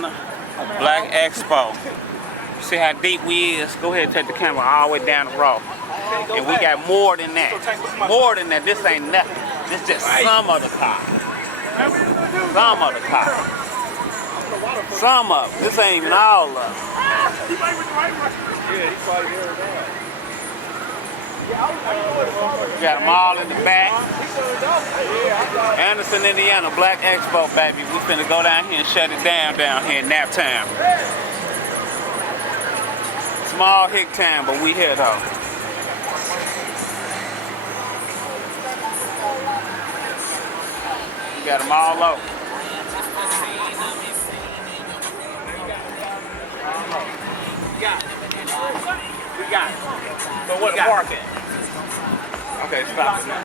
Black Expo. See how deep we is? Go ahead and take the camera all the way down the road. And we got more than that. More than that. This ain't nothing. This just some of the car. Some of the car. Some of them. This ain't even all of them. We got them all in the back. Anderson, Indiana, Black Expo, baby. We finna go down here and shut it down here in Naptown. Small hick town, but we here though. We got them all over. We got it. So what park at? Okay, stop it now.